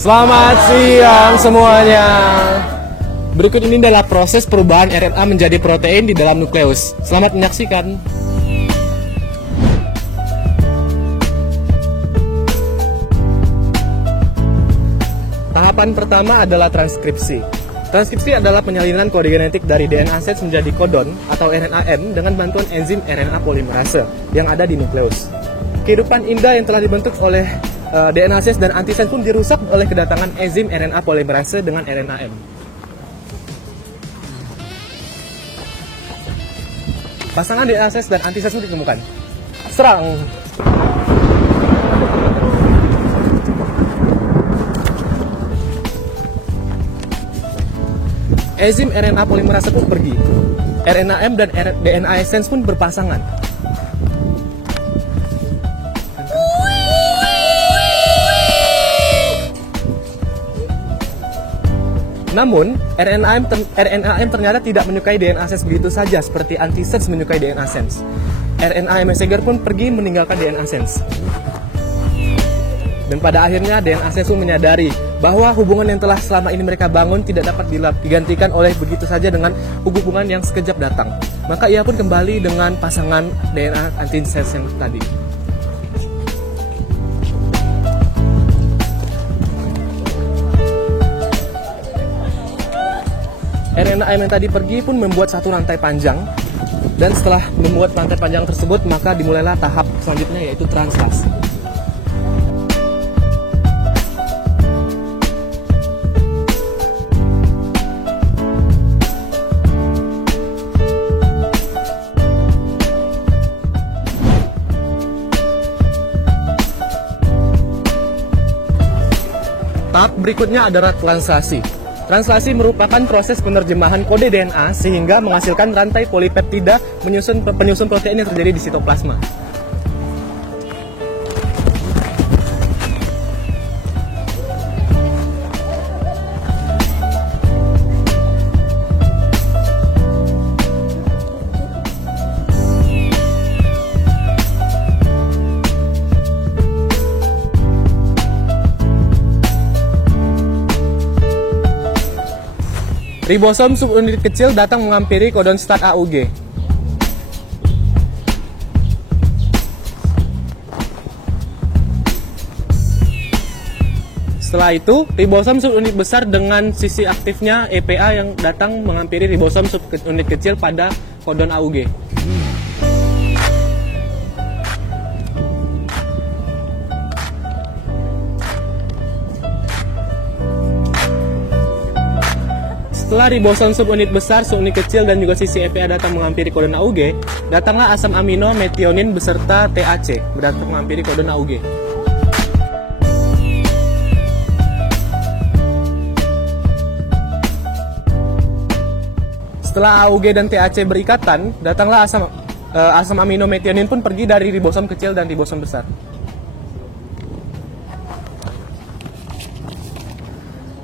Selamat siang semuanya. Berikut ini adalah proses perubahan RNA menjadi protein di dalam nukleus. Selamat menyaksikan. Tahapan pertama adalah transkripsi. Transkripsi adalah penyalinan kode genetik dari DNA sense menjadi kodon atau RNA-M dengan bantuan enzim RNA polimerase yang ada di nukleus. Kehidupan indah yang telah dibentuk oleh DNA sense dan antisense pun dirusak oleh kedatangan enzim RNA polimerase dengan RNA-M. Pasangan DNA sense dan antisense pun ditemukan. Serang! Enzim RNA polimerase pun pergi. RNA-M dan DNA sense pun berpasangan. Namun, RNA-M ternyata tidak menyukai DNA sense begitu saja seperti antisense menyukai DNA sense. RNA messenger pun pergi meninggalkan DNA sense. Dan pada akhirnya DNA sense pun menyadari bahwa hubungan yang telah selama ini mereka bangun tidak dapat digantikan oleh begitu saja dengan hubungan yang sekejap datang. Maka ia pun kembali dengan pasangan DNA antisense yang tadi. RNA-M yang tadi pergi pun membuat satu rantai panjang. Dan setelah membuat rantai panjang tersebut, maka dimulailah tahap selanjutnya yaitu translasi. Tahap berikutnya adalah translasi. Translasi merupakan proses penerjemahan kode DNA sehingga menghasilkan rantai polipeptida penyusun protein yang terjadi di sitoplasma. Ribosom subunit kecil datang menghampiri kodon start AUG. Setelah itu, ribosom subunit besar dengan sisi aktifnya EPA yang datang menghampiri ribosom subunit kecil pada kodon AUG. Setelah ribosom subunit besar, subunit kecil, dan juga sisi EPA datang menghampiri kodon AUG, datanglah asam amino metionin beserta TAC datang menghampiri kodon AUG. Setelah AUG dan TAC berikatan, datanglah asam amino metionin pun pergi dari ribosom kecil dan ribosom besar.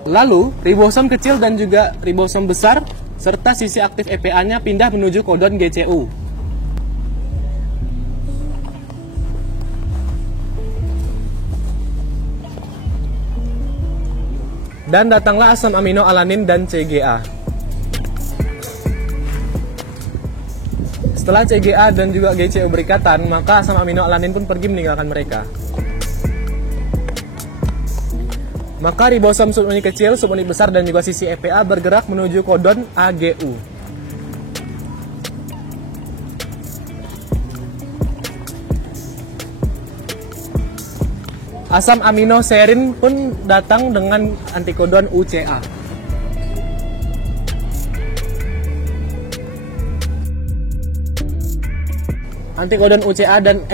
Lalu, ribosom kecil dan juga ribosom besar serta sisi aktif EPA-nya pindah menuju kodon GCU. Dan datanglah asam amino alanin dan CGA. Setelah CGA dan juga GCU berikatan, maka asam amino alanin pun pergi meninggalkan mereka. Maka ribosom subunit kecil, subunit besar, dan juga sisi EPA bergerak menuju kodon AGU. Asam amino serin pun datang dengan antikodon UCA. Antikodon UCA dan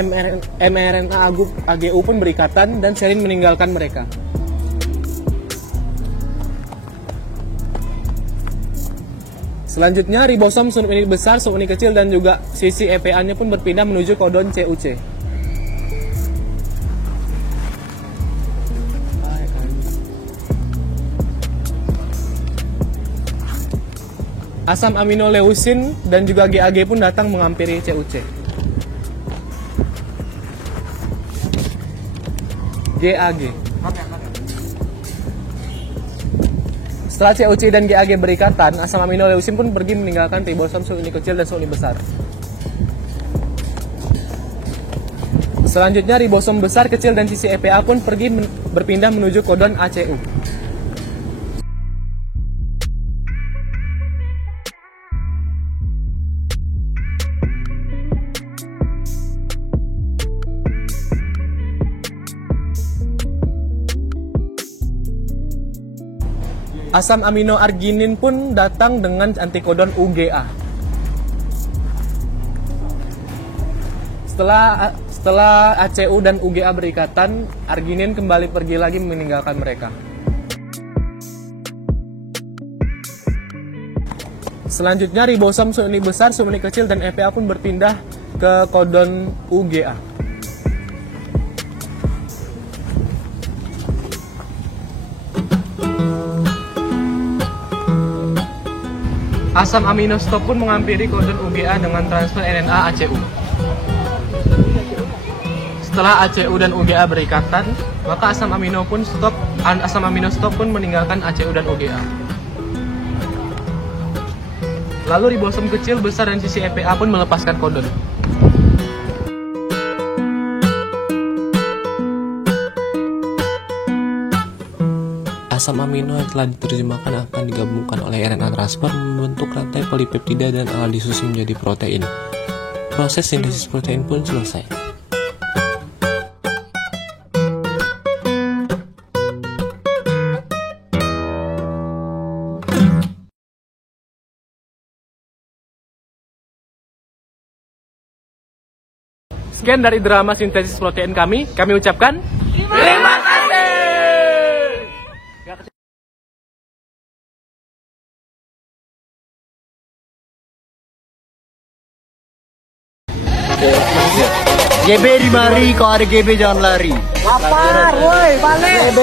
mRNA AGU pun berikatan dan serin meninggalkan mereka. Selanjutnya, ribosom subunit besar, subunit kecil, dan juga sisi EPA-nya pun berpindah menuju kodon CUC. Asam amino leusin dan juga GAG pun datang menghampiri CUC. GAG. Setelah COC dan GAG berikatan, asam amino leusin pun pergi meninggalkan ribosom subunit kecil dan subunit besar. Selanjutnya ribosom besar, kecil, dan sisi EPA pun pergi berpindah menuju kodon ACU. Asam amino arginin pun datang dengan antikodon UGA. Setelah ACU dan UGA berikatan, arginin kembali pergi lagi meninggalkan mereka. Selanjutnya ribosom subunit besar, subunit kecil, dan EPA pun berpindah ke kodon UGA. Asam amino stop pun menghampiri kodon UGA dengan transfer RNA ACU. Setelah ACU dan UGA berikatan, maka asam amino stop pun meninggalkan ACU dan UGA. Lalu ribosom kecil, besar, dan sisi EPA pun melepaskan kodon. Asam amino yang telah diterjemahkan akan digabungkan oleh RNA transfer membentuk rantai polipeptida dan akan disusun menjadi protein. Proses sintesis protein pun selesai. Sekian dari drama sintesis protein kami ucapkan terima kasih. GB di mari, kalau ada GB jangan lari. Lapar, woi, balik. GB.